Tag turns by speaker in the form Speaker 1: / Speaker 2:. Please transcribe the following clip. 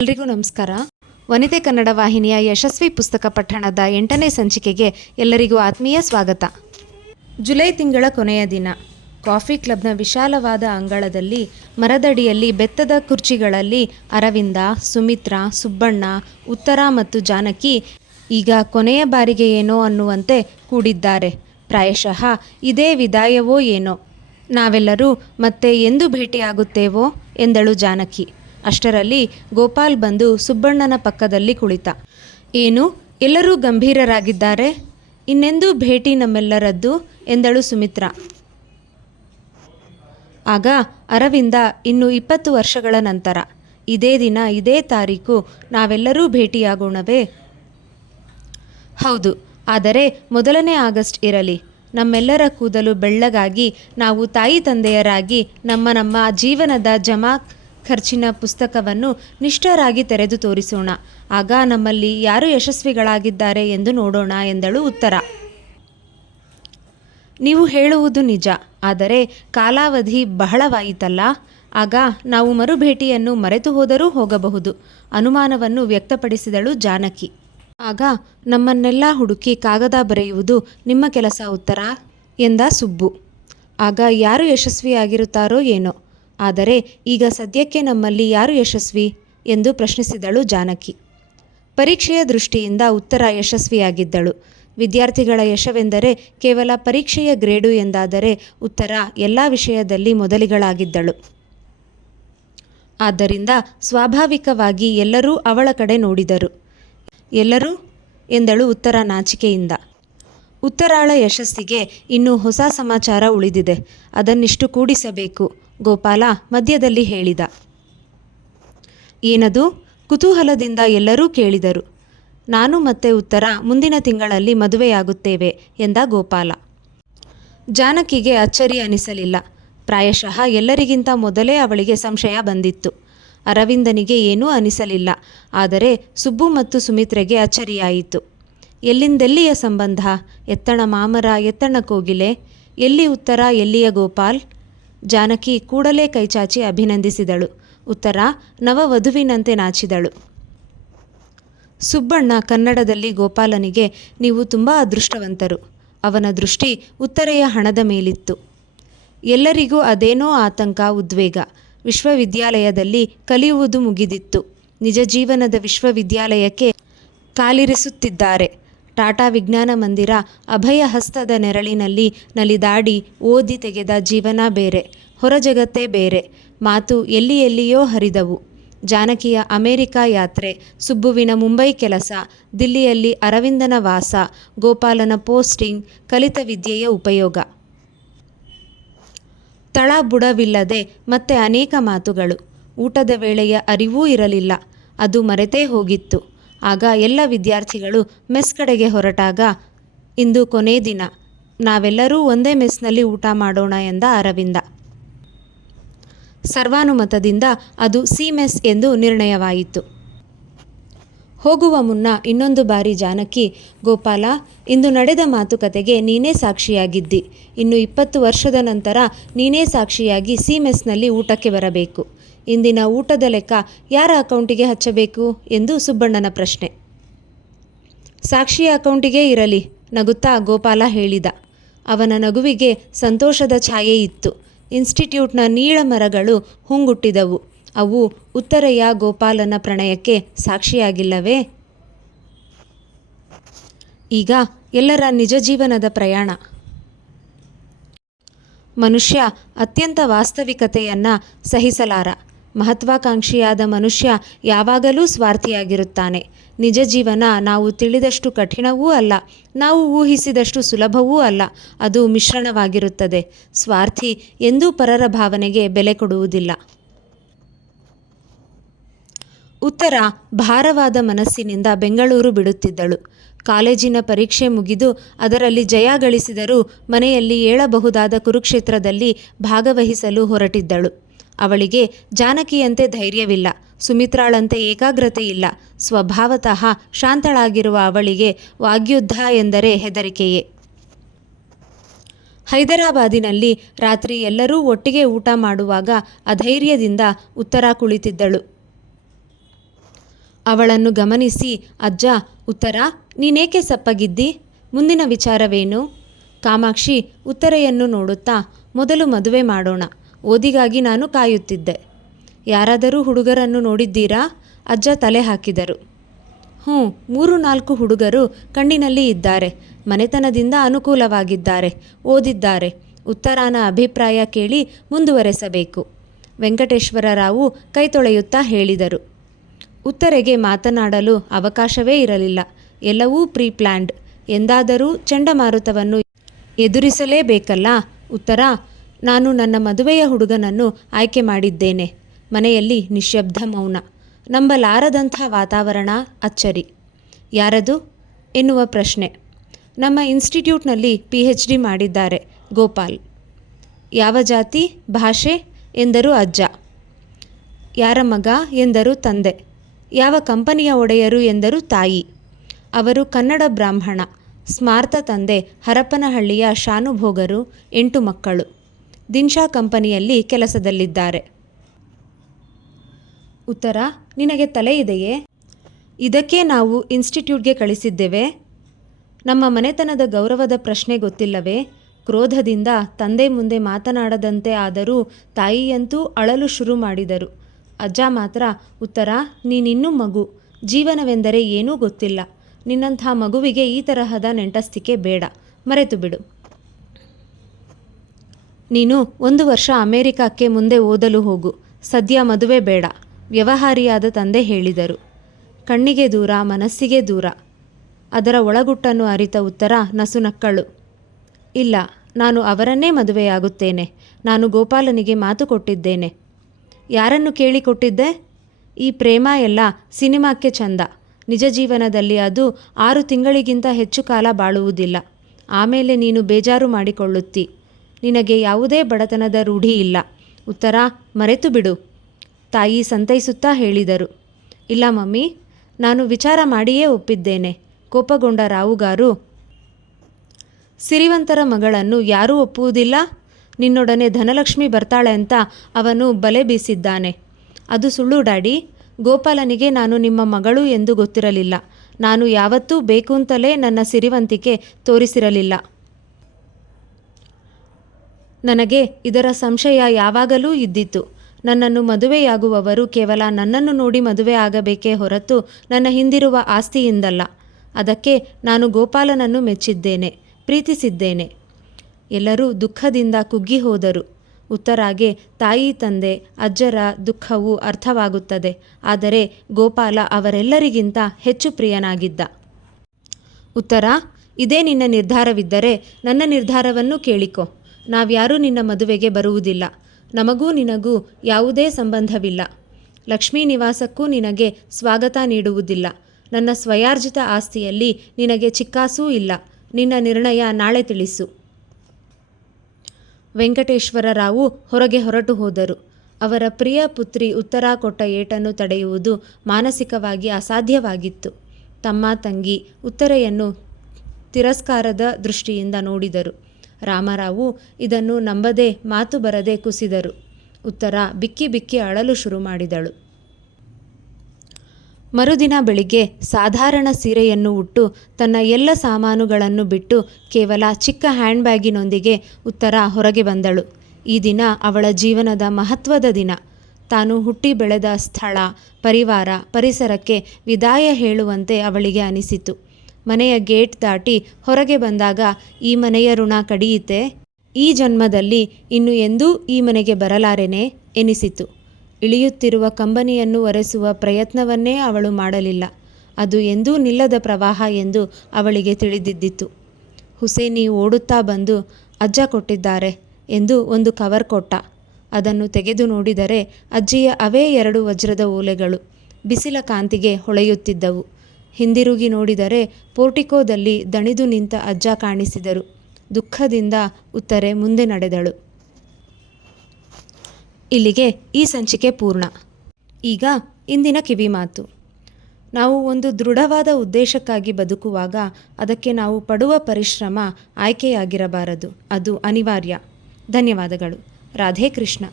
Speaker 1: ಎಲ್ರಿಗೂ ನಮಸ್ಕಾರ. ವನಿತೆ ಕನ್ನಡ ವಾಹಿನಿಯ ಯಶಸ್ವಿ ಪುಸ್ತಕ ಪಠಣದ ಎಂಟನೇ ಸಂಚಿಕೆಗೆ ಎಲ್ಲರಿಗೂ ಆತ್ಮೀಯ ಸ್ವಾಗತ. ಜುಲೈ ತಿಂಗಳ ಕೊನೆಯ ದಿನ. ಕಾಫಿ ಕ್ಲಬ್ನ ವಿಶಾಲವಾದ ಅಂಗಳದಲ್ಲಿ, ಮರದಡಿಯಲ್ಲಿ ಬೆತ್ತದ ಕುರ್ಚಿಗಳಲ್ಲಿ ಅರವಿಂದ, ಸುಮಿತ್ರಾ, ಸುಬ್ಬಣ್ಣ, ಉತ್ತರ ಮತ್ತು ಜಾನಕಿ ಈಗ ಕೊನೆಯ ಬಾರಿಗೆ ಏನೋ ಅನ್ನುವಂತೆ ಕೂಡಿದ್ದಾರೆ. ಪ್ರಾಯಶಃ ಇದೇ ವಿದಾಯವೋ ಏನೋ. ನಾವೆಲ್ಲರೂ ಮತ್ತೆ ಎಂದು ಭೇಟಿಯಾಗುತ್ತೇವೋ ಎಂದಳು ಜಾನಕಿ. ಅಷ್ಟರಲ್ಲಿ ಗೋಪಾಲ್ ಬಂದು ಸುಬ್ಬಣ್ಣನ ಪಕ್ಕದಲ್ಲಿ ಕುಳಿತ. ಏನು, ಎಲ್ಲರೂ ಗಂಭೀರರಾಗಿದ್ದಾರೆ? ಇನ್ನೆಂದೂ ಭೇಟಿ ನಮ್ಮೆಲ್ಲರದ್ದು? ಎಂದಳು ಸುಮಿತ್ರ. ಆಗ ಅರವಿಂದ ಇನ್ನು ಇಪ್ಪತ್ತು ವರ್ಷಗಳ ನಂತರ, ಇದೇ ದಿನ, ಇದೇ ತಾರೀಕು ನಾವೆಲ್ಲರೂ ಭೇಟಿಯಾಗೋಣವೇ? ಹೌದು, ಆದರೆ ಮೊದಲನೇ ಆಗಸ್ಟ್ ಇರಲಿ. ನಮ್ಮೆಲ್ಲರ ಕೂದಲು ಬೆಳ್ಳಗಾಗಿ ನಾವು ತಾಯಿ ತಂದೆಯರಾಗಿ ನಮ್ಮ ನಮ್ಮ ಜೀವನದ ಜಮಾ ಖರ್ಚಿನ ಪುಸ್ತಕವನ್ನು ನಿಷ್ಠರಾಗಿ ತೆರೆದು ತೋರಿಸೋಣ. ಆಗ ನಮ್ಮಲ್ಲಿ ಯಾರು ಯಶಸ್ವಿಗಳಾಗಿದ್ದಾರೆ ಎಂದು ನೋಡೋಣ ಎಂದಳು ಉತ್ತರ. ನೀವು ಹೇಳುವುದು ನಿಜ, ಆದರೆ ಕಾಲಾವಧಿ ಬಹಳವಾಯಿತಲ್ಲ. ಆಗ ನಾವು ಮರುಭೇಟಿಯನ್ನು ಮರೆತು ಹೋದರೂ ಹೋಗಬಹುದು, ಅನುಮಾನವನ್ನು ವ್ಯಕ್ತಪಡಿಸಿದಳು ಜಾನಕಿ. ಆಗ ನಮ್ಮನ್ನೆಲ್ಲ ಹುಡುಕಿ ಕಾಗದ ಬರೆಯುವುದು ನಿಮ್ಮ ಕೆಲಸ ಉತ್ತರ? ಎಂದ ಸುಬ್ಬು. ಆಗ ಯಾರು ಯಶಸ್ವಿಯಾಗಿರುತ್ತಾರೋ ಏನೋ. ಆದರೆ ಈಗ ಸದ್ಯಕ್ಕೆ ನಮ್ಮಲ್ಲಿ ಯಾರು ಯಶಸ್ವಿ? ಎಂದು ಪ್ರಶ್ನಿಸಿದಳು ಜಾನಕಿ. ಪರೀಕ್ಷೆಯ ದೃಷ್ಟಿಯಿಂದ ಉತ್ತರ ಯಶಸ್ವಿಯಾಗಿದ್ದಳು. ವಿದ್ಯಾರ್ಥಿಗಳ ಯಶವೆಂದರೆ ಕೇವಲ ಪರೀಕ್ಷೆಯ ಗ್ರೇಡು ಎಂದಾದರೆ ಉತ್ತರ ಎಲ್ಲ ವಿಷಯದಲ್ಲಿ ಮೊದಲಿಗಳಾಗಿದ್ದಳು. ಆದ್ದರಿಂದ ಸ್ವಾಭಾವಿಕವಾಗಿ ಎಲ್ಲರೂ ಅವಳ ಕಡೆ ನೋಡಿದರು. ಎಲ್ಲರೂ? ಎಂದಳು ಉತ್ತರ ನಾಚಿಕೆಯಿಂದ. ಉತ್ತರಾಳ ಯಶಸ್ಸಿಗೆ ಇನ್ನೂ ಹೊಸ ಸಮಾಚಾರ ಉಳಿದಿದೆ. ಅದನ್ನಿಷ್ಟು ಕೂಡಿಸಬೇಕು. ಗೋಪಾಲ ಮಧ್ಯದಲ್ಲಿ ಹೇಳಿದ. ಏನದು? ಕುತೂಹಲದಿಂದ ಎಲ್ಲರೂ ಕೇಳಿದರು. ನಾನು ಮತ್ತೆ ಉತ್ತರ, ಮುಂದಿನ ತಿಂಗಳಲ್ಲಿ ಮದುವೆಯಾಗುತ್ತೇವೆ ಎಂದ ಗೋಪಾಲ. ಜಾನಕಿಗೆ ಅಚ್ಚರಿ ಅನಿಸಲಿಲ್ಲ. ಪ್ರಾಯಶಃ ಎಲ್ಲರಿಗಿಂತ ಮೊದಲೇ ಅವಳಿಗೆ ಸಂಶಯ ಬಂದಿತ್ತು. ಅರವಿಂದನಿಗೆ ಏನೂ ಅನಿಸಲಿಲ್ಲ. ಆದರೆ ಸುಬ್ಬು ಮತ್ತು ಸುಮಿತ್ರೆಗೆ ಅಚ್ಚರಿಯಾಯಿತು. ಎಲ್ಲಿಂದೆಲ್ಲಿಯ ಸಂಬಂಧ? ಎತ್ತಣ ಮಾಮರ ಎತ್ತಣ ಕೋಗಿಲೆ ಎಲ್ಲಿ ಉತ್ತರ, ಎಲ್ಲಿಯ ಗೋಪಾಲ್? ಜಾನಕಿ ಕೂಡಲೇ ಕೈಚಾಚಿ ಅಭಿನಂದಿಸಿದಳು. ಉತ್ತರ, ನವವಧುವಿನಂತೆ ನಾಚಿದಳು. ಸುಬ್ಬಣ್ಣ ಕನ್ನಡದಲ್ಲಿ ಗೋಪಾಲನಿಗೆ, ನೀವು ತುಂಬ ಅದೃಷ್ಟವಂತರು. ಅವನ ದೃಷ್ಟಿ ಉತ್ತರೆಯ ಹಣದ ಮೇಲಿತ್ತು. ಎಲ್ಲರಿಗೂ ಅದೇನೋ ಆತಂಕ, ಉದ್ವೇಗ. ವಿಶ್ವವಿದ್ಯಾಲಯದಲ್ಲಿ ಕಲಿಯುವುದು ಮುಗಿದಿತ್ತು. ನಿಜ ಜೀವನದ ವಿಶ್ವವಿದ್ಯಾಲಯಕ್ಕೆ ಕಾಲಿರಿಸುತ್ತಿದ್ದಾರೆ. ಟಾಟಾ ವಿಜ್ಞಾನ ಮಂದಿರ ಅಭಯ ಹಸ್ತದ ನೆರಳಿನಲ್ಲಿ ನಲಿದಾಡಿ ಓದಿ ತೆಗೆದ ಜೀವನ ಬೇರೆ, ಹೊರ ಜಗತ್ತೇ ಬೇರೆ, ಮಾತು ಎಲ್ಲಿ ಎಲ್ಲಿಯೋ ಹರಿದವು. ಜಾನಕಿಯ ಅಮೆರಿಕ ಯಾತ್ರೆ, ಸುಬ್ಬುವಿನ ಮುಂಬೈ ಕೆಲಸ, ದಿಲ್ಲಿಯಲ್ಲಿ ಅರವಿಂದನ ವಾಸ, ಗೋಪಾಲನ ಪೋಸ್ಟಿಂಗ್, ಕಲಿತ ವಿದ್ಯೆಯ ಉಪಯೋಗ. ತಳ ಬುಡವಿಲ್ಲದೆ ಮತ್ತೆ ಅನೇಕ ಮಾತುಗಳು. ಊಟದ ವೇಳೆಯ ಅರಿವೂ ಇರಲಿಲ್ಲ. ಅದು ಮರೆತೇ ಹೋಗಿತ್ತು. ಆಗ ಎಲ್ಲ ವಿದ್ಯಾರ್ಥಿಗಳು ಮೆಸ್ ಕಡೆಗೆ ಹೊರಟಾಗ, ಇಂದು ಕೊನೆ ದಿನ, ನಾವೆಲ್ಲರೂ ಒಂದೇ ಮೆಸ್ನಲ್ಲಿ ಊಟ ಮಾಡೋಣ ಎಂದ ಅರವಿಂದ. ಸರ್ವಾನುಮತದಿಂದ ಅದು ಸಿ ಮೆಸ್ ಎಂದು ನಿರ್ಣಯವಾಯಿತು. ಹೋಗುವ ಮುನ್ನ ಇನ್ನೊಂದು ಬಾರಿ ಜಾನಕಿ, ಗೋಪಾಲ, ಇಂದು ನಡೆದ ಮಾತುಕತೆಗೆ ನೀನೇ ಸಾಕ್ಷಿಯಾಗಿದ್ದಿ. ಇನ್ನು ಇಪ್ಪತ್ತು ವರ್ಷದ ನಂತರ ನೀನೇ ಸಾಕ್ಷಿಯಾಗಿ ಸಿ ಮೆಸ್ನಲ್ಲಿ ಊಟಕ್ಕೆ ಬರಬೇಕು. ಇಂದಿನ ಊಟದ ಲೆಕ್ಕ ಯಾರ ಅಕೌಂಟಿಗೆ ಹಚ್ಚಬೇಕು ಎಂದು ಸುಬ್ಬಣ್ಣನ ಪ್ರಶ್ನೆ. ಸಾಕ್ಷಿಯ ಅಕೌಂಟಿಗೆ ಇರಲಿ, ನಗುತ್ತಾ ಗೋಪಾಲ ಹೇಳಿದ. ಅವನ ನಗುವಿಗೆ ಸಂತೋಷದ ಛಾಯೆ ಇತ್ತು. ಇನ್ಸ್ಟಿಟ್ಯೂಟ್ನ ನೀಳ ಮರಗಳು ಹುಂಗುಟ್ಟಿದವು. ಅವು ಉತ್ತರೆಯ ಗೋಪಾಲನ ಪ್ರಣಯಕ್ಕೆ ಸಾಕ್ಷಿಯಾಗಿಲ್ಲವೇ? ಈಗ ಎಲ್ಲರ ನಿಜ ಜೀವನದ ಪ್ರಯಾಣ. ಮನುಷ್ಯ ಅತ್ಯಂತ ವಾಸ್ತವಿಕತೆಯನ್ನು ಸಹಿಸಲಾರ. ಮಹತ್ವಾಕಾಂಕ್ಷಿಯಾದ ಮನುಷ್ಯ ಯಾವಾಗಲೂ ಸ್ವಾರ್ಥಿಯಾಗಿರುತ್ತಾನೆ. ನಿಜ ಜೀವನ ನಾವು ತಿಳಿದಷ್ಟು ಕಠಿಣವೂ ಅಲ್ಲ, ನಾವು ಊಹಿಸಿದಷ್ಟು ಸುಲಭವೂ ಅಲ್ಲ, ಅದು ಮಿಶ್ರಣವಾಗಿರುತ್ತದೆ. ಸ್ವಾರ್ಥಿ ಎಂದೂ ಪರರ ಭಾವನೆಗೆ ಬೆಲೆ ಕೊಡುವುದಿಲ್ಲ. ಉತ್ತರ, ಭಾರವಾದ ಮನಸ್ಸಿನಿಂದ ಬೆಂಗಳೂರು ಬಿಡುತ್ತಿದ್ದಳು. ಕಾಲೇಜಿನ ಪರೀಕ್ಷೆ ಮುಗಿದು ಅದರಲ್ಲಿ ಜಯ ಗಳಿಸಿದರೂ ಮನೆಯಲ್ಲಿ ಏಳಬಹುದಾದ ಕುರುಕ್ಷೇತ್ರದಲ್ಲಿ ಭಾಗವಹಿಸಲು ಹೊರಟಿದ್ದಳು. ಅವಳಿಗೆ ಜಾನಕಿಯಂತೆ ಧೈರ್ಯವಿಲ್ಲ. ಸುಮಿತ್ರಾಳಂತೆ ಏಕಾಗ್ರತೆ ಇಲ್ಲ ಸ್ವಭಾವತಃ ಶಾಂತಳಾಗಿರುವ ಅವಳಿಗೆ ವಾಗ್ಯುದ್ಧ ಎಂದರೆ ಹೆದರಿಕೆಯೇ. ಹೈದರಾಬಾದಿನಲ್ಲಿ ರಾತ್ರಿ ಎಲ್ಲರೂ ಒಟ್ಟಿಗೆ ಊಟ ಮಾಡುವಾಗ ಅಧೈರ್ಯದಿಂದ ಉತ್ತರ ಕುಳಿತಿದ್ದಳು. ಅವಳನ್ನು ಗಮನಿಸಿ, ಅಜ್ಜ, ಉತ್ತರ, ನೀನೇಕೆ ಸಪ್ಪಗಿದ್ದಿ? ಮುಂದಿನ ವಿಚಾರವೇನು? ಕಾಮಾಕ್ಷಿ, ಉತ್ತರೆಯನ್ನು ನೋಡುತ್ತಾ ಮೊದಲು ಮದುವೆ ಮಾಡೋಣ. ಓದಿಗಾಗಿ ನಾನು ಕಾಯುತ್ತಿದ್ದೆ. ಯಾರಾದರೂ ಹುಡುಗರನ್ನು ನೋಡಿದ್ದೀರಾ? ಅಜ್ಜ ತಲೆ ಹಾಕಿದರು. ಹ್ಞೂ, ಮೂರು ನಾಲ್ಕು ಹುಡುಗರು ಕಣ್ಣಿನಲ್ಲಿ ಇದ್ದಾರೆ. ಮನೆತನದಿಂದ ಅನುಕೂಲವಾಗಿದ್ದಾರೆ. ಓದಿದ್ದಾರೆ. ಉತ್ತರಾನ ಅಭಿಪ್ರಾಯ ಕೇಳಿ ಮುಂದುವರೆಸಬೇಕು. ವೆಂಕಟೇಶ್ವರ ರಾವು ಕೈ ತೊಳೆಯುತ್ತಾ ಹೇಳಿದರು. ಉತ್ತರೆಗೆ ಮಾತನಾಡಲು ಅವಕಾಶವೇ ಇರಲಿಲ್ಲ. ಎಲ್ಲವೂ ಪ್ರೀಪ್ಲ್ಯಾಂಡ್ ಎಂದಾದರೂ ಚಂಡಮಾರುತವನ್ನು ಎದುರಿಸಲೇಬೇಕಲ್ಲ? ಉತ್ತರ ನಾನು ನನ್ನ ಮದುವೆಯ ಹುಡುಗನನ್ನು ಆಯ್ಕೆ ಮಾಡಿದ್ದೇನೆ. ಮನೆಯಲ್ಲಿ ನಿಶ್ಶಬ್ದ ಮೌನ. ನಂಬಲಾರದಂಥ ವಾತಾವರಣ ಅಚ್ಚರಿ. ಯಾರದು? ಎನ್ನುವ ಪ್ರಶ್ನೆ. ನಮ್ಮ ಇನ್ಸ್ಟಿಟ್ಯೂಟ್ನಲ್ಲಿ ಪಿ ಎಚ್ ಡಿ ಮಾಡಿದ್ದಾರೆ ಗೋಪಾಲ್. ಯಾವ ಜಾತಿ? ಭಾಷೆ? ಎಂದರು ಅಜ್ಜ. ಯಾರ ಮಗ? ಎಂದರು ತಂದೆ. ಯಾವ ಕಂಪನಿಯ ಒಡೆಯರು? ಎಂದರು ತಾಯಿ. ಅವರು ಕನ್ನಡ ಬ್ರಾಹ್ಮಣ. ಸ್ಮಾರ್ತ ತಂದೆ ಹರಪನಹಳ್ಳಿಯ ಶಾನುಭೋಗರು, ಎಂಟು ಮಕ್ಕಳು. ದಿನ್ಶಾ ಕಂಪನಿಯಲ್ಲಿ ಕೆಲಸದಲ್ಲಿದ್ದಾರೆ. ಉತ್ತರ, ನಿನಗೆ ತಲೆ ಇದೆಯೇ? ಇದಕ್ಕೆ ನಾವು ಇನ್ಸ್ಟಿಟ್ಯೂಟ್ಗೆ ಕಳಿಸಿದ್ದೇವೆ. ನಮ್ಮ ಮನೆತನದ ಗೌರವದ ಪ್ರಶ್ನೆ ಗೊತ್ತಿಲ್ಲವೇ? ಕ್ರೋಧದಿಂದ ತಂದೆ ಮುಂದೆ ಮಾತನಾಡದಂತೆ ಆದರೂ ತಾಯಿಯಂತೂ ಅಳಲು ಶುರು ಮಾಡಿದರು. ಅಜ್ಜ ಮಾತ್ರ, ಉತ್ತರ, ನೀನಿನ್ನೂ ಮಗು. ಜೀವನವೆಂದರೆ ಏನೂ ಗೊತ್ತಿಲ್ಲ. ನಿನ್ನಂಥ ಮಗುವಿಗೆ ಈ ತರಹದ ನೆಂಟಸ್ತಿಕೆ ಬೇಡ. ಮರೆತು ಬಿಡು ನೀನು ಒಂದು ವರ್ಷ ಅಮೆರಿಕಕ್ಕೆ ಮುಂದೆ ಓದಲು ಹೋಗು. ಸದ್ಯ ಮದುವೆ ಬೇಡ, ವ್ಯವಹಾರಿಯಾದ ತಂದೆ ಹೇಳಿದರು. ಕಣ್ಣಿಗೆ ದೂರ, ಮನಸ್ಸಿಗೆ ದೂರ. ಅದರ ಒಳಗುಟ್ಟನ್ನು ಅರಿತ ಉತ್ತರ, ನಸುನಕ್ಕಳು. ಇಲ್ಲ, ನಾನು ಅವರನ್ನೇ ಮದುವೆಯಾಗುತ್ತೇನೆ. ನಾನು ಗೋಪಾಲನಿಗೆ ಮಾತು ಕೊಟ್ಟಿದ್ದೇನೆ. ಯಾರನ್ನು ಕೇಳಿಕೊಟ್ಟಿದ್ದೆ ಈ ಪ್ರೇಮ ಎಲ್ಲ ಸಿನಿಮಾಕ್ಕೆ ಚಂದ. ನಿಜ ಜೀವನದಲ್ಲಿ ಅದು ಆರು ತಿಂಗಳಿಗಿಂತ ಹೆಚ್ಚು ಕಾಲ ಬಾಳುವುದಿಲ್ಲ. ಆಮೇಲೆ ನೀನು ಬೇಜಾರು ಮಾಡಿಕೊಳ್ಳುತ್ತಿ. ನಿನಗೆ ಯಾವುದೇ ಬಡತನದ ರೂಢಿ ಇಲ್ಲ. ಉತ್ತರ, ಮರೆತು ಬಿಡು. ತಾಯಿ ಸಂತೈಸುತ್ತಾ ಹೇಳಿದರು. ಇಲ್ಲ ಮಮ್ಮಿ, ನಾನು ವಿಚಾರ ಮಾಡಿಯೇ ಒಪ್ಪಿದ್ದೇನೆ. ಕೋಪಗೊಂಡ ರಾವುಗಾರು, ಸಿರಿವಂತರ ಮಗಳನ್ನು ಯಾರೂ ಒಪ್ಪುವುದಿಲ್ಲ. ನಿನ್ನೊಡನೆ ಧನಲಕ್ಷ್ಮಿ ಬರ್ತಾಳೆ ಅಂತ ಅವನು ಬಲೆ ಬೀಸಿದ್ದಾನೆ. ಅದು ಸುಳ್ಳು ಡಾಡಿ ಗೋಪಾಲನಿಗೆ ನಾನು ನಿಮ್ಮ ಮಗಳು ಎಂದು ಗೊತ್ತಿರಲಿಲ್ಲ. ನಾನು ಯಾವತ್ತೂ ಅಂತಲೇ ನನ್ನ ಸಿರಿವಂತಿಕೆ ತೋರಿಸಿರಲಿಲ್ಲ. ನನಗೆ ಇದರ ಸಂಶಯ ಯಾವಾಗಲೂ ಇದ್ದಿತ್ತು ನನ್ನನ್ನು ಮದುವೆಯಾಗುವವರು ಕೇವಲ ನನ್ನನ್ನು ನೋಡಿ ಮದುವೆ ಆಗಬೇಕೇ ಹೊರತು ನನ್ನ ಹಿಂದಿರುವ ಆಸ್ತಿಯಿಂದಲ್ಲ. ಅದಕ್ಕೆ ನಾನು ಗೋಪಾಲನನ್ನು ಮೆಚ್ಚಿದ್ದೇನೆ, ಪ್ರೀತಿಸಿದ್ದೇನೆ. ಎಲ್ಲರೂ ದುಃಖದಿಂದ ಕುಗ್ಗಿ ಹೋದರು. ಉತ್ತರಾಗೆ ತಾಯಿ, ತಂದೆ, ಅಜ್ಜರ ದುಃಖವು ಅರ್ಥವಾಗುತ್ತದೆ. ಆದರೆ ಗೋಪಾಲ ಅವರೆಲ್ಲರಿಗಿಂತ ಹೆಚ್ಚು ಪ್ರಿಯನಾಗಿದ್ದ. ಉತ್ತರ, ಇದೇ ನಿನ್ನ ನಿರ್ಧಾರವಿದ್ದರೆ ನನ್ನ ನಿರ್ಧಾರವನ್ನು ಕೇಳಿಕೊ. ನಾವ್ಯಾರೂ ನಿನ್ನ ಮದುವೆಗೆ ಬರುವುದಿಲ್ಲ. ನಮಗೂ ನಿನಗೂ ಯಾವುದೇ ಸಂಬಂಧವಿಲ್ಲ. ಲಕ್ಷ್ಮೀ ನಿವಾಸಕ್ಕೂ ನಿನಗೆ ಸ್ವಾಗತ ನೀಡುವುದಿಲ್ಲ. ನನ್ನ ಸ್ವಯಾರ್ಜಿತ ಆಸ್ತಿಯಲ್ಲಿ ನಿನಗೆ ಚಿಕ್ಕಾಸೂ ಇಲ್ಲ. ನಿನ್ನ ನಿರ್ಣಯ ನಾಳೆ ತಿಳಿಸು. ವೆಂಕಟೇಶ್ವರ ರಾವು ಹೊರಗೆ ಹೊರಟು ಹೋದರು. ಅವರ ಪ್ರಿಯ ಪುತ್ರಿ ಉತ್ತರ ಕೊಟ್ಟ ಏಟನ್ನು ತಡೆಯುವುದು ಮಾನಸಿಕವಾಗಿ ಅಸಾಧ್ಯವಾಗಿತ್ತು. ತಮ್ಮ ತಂಗಿ ಉತ್ತರೆಯನ್ನು ತಿರಸ್ಕಾರದ ದೃಷ್ಟಿಯಿಂದ ನೋಡಿದರು. ರಾಮರಾವು ಇದನ್ನು ನಂಬದೆ ಮಾತು ಬರದೆ ಕುಸಿದರು. ಉತ್ತರ, ಬಿಕ್ಕಿ ಬಿಕ್ಕಿ ಅಳಲು ಶುರು ಮಾಡಿದಳು. ಮರುದಿನ ಬೆಳಿಗ್ಗೆ ಸಾಧಾರಣ ಸೀರೆಯನ್ನು ಉಟ್ಟು ತನ್ನ ಎಲ್ಲ ಸಾಮಾನುಗಳನ್ನು ಬಿಟ್ಟು ಕೇವಲ ಚಿಕ್ಕ ಹ್ಯಾಂಡ್ ಬ್ಯಾಗಿನೊಂದಿಗೆ ಉತ್ತರ ಹೊರಗೆ ಬಂದಳು. ಈ ದಿನ ಅವಳ ಜೀವನದ ಮಹತ್ವದ ದಿನ. ತಾನು ಹುಟ್ಟಿ ಬೆಳೆದ ಸ್ಥಳ, ಪರಿವಾರ, ಪರಿಸರಕ್ಕೆ ವಿದಾಯ ಹೇಳುವಂತೆ ಅವಳಿಗೆ ಅನಿಸಿತು. ಮನೆಯ ಗೇಟ್ ದಾಟಿ ಹೊರಗೆ ಬಂದಾಗ, ಈ ಮನೆಯ ಋಣ ಕಡಿಯಿತೆ? ಈ ಜನ್ಮದಲ್ಲಿ ಇನ್ನು ಎಂದೂ ಈ ಮನೆಗೆ ಬರಲಾರೆನೆ? ಎನಿಸಿತು. ಇಳಿಯುತ್ತಿರುವ ಕಂಬನಿಯನ್ನು ಒರೆಸುವ ಪ್ರಯತ್ನವನ್ನೇ ಅವಳು ಮಾಡಲಿಲ್ಲ. ಅದು ಎಂದೂ ನಿಲ್ಲದ ಪ್ರವಾಹ ಎಂದು ಅವಳಿಗೆ ತಿಳಿದಿದ್ದಿತು ಹುಸೇನಿ ಓಡುತ್ತಾ ಬಂದು ಅಜ್ಜ ಕೊಟ್ಟಿದ್ದಾರೆ ಎಂದು ಒಂದು ಕವರ್ ಕೊಟ್ಟ. ಅದನ್ನು ತೆಗೆದು ನೋಡಿದರೆ ಅಜ್ಜಿಯ ಅವೇ ಎರಡು ವಜ್ರದ ಓಲೆಗಳು, ಬಿಸಿಲ ಕಾಂತಿಗೆ ಹೊಳೆಯುತ್ತಿದ್ದವು. ಹಿಂದಿರುಗಿ ನೋಡಿದರೆ ಪೋರ್ಟಿಕೋದಲ್ಲಿ ದಣಿದು ನಿಂತ ಅಜ್ಜ ಕಾಣಿಸಿದರು. ದುಃಖದಿಂದ ಉತ್ತರೆ ಮುಂದೆ ನಡೆದಳು. ಇಲ್ಲಿಗೆ ಈ ಸಂಚಿಕೆ ಪೂರ್ಣ. ಈಗ ಇಂದಿನ ಕಿವಿಮಾತು ನಾವು ಒಂದು ದೃಢವಾದ ಉದ್ದೇಶಕ್ಕಾಗಿ ಬದುಕುವಾಗ ಅದಕ್ಕೆ ನಾವು ಪಡುವ ಪರಿಶ್ರಮ ಆಯ್ಕೆಯಾಗಿರಬಾರದು. ಅದು ಅನಿವಾರ್ಯ. ಧನ್ಯವಾದಗಳು. ರಾಧೇ ಕೃಷ್ಣ.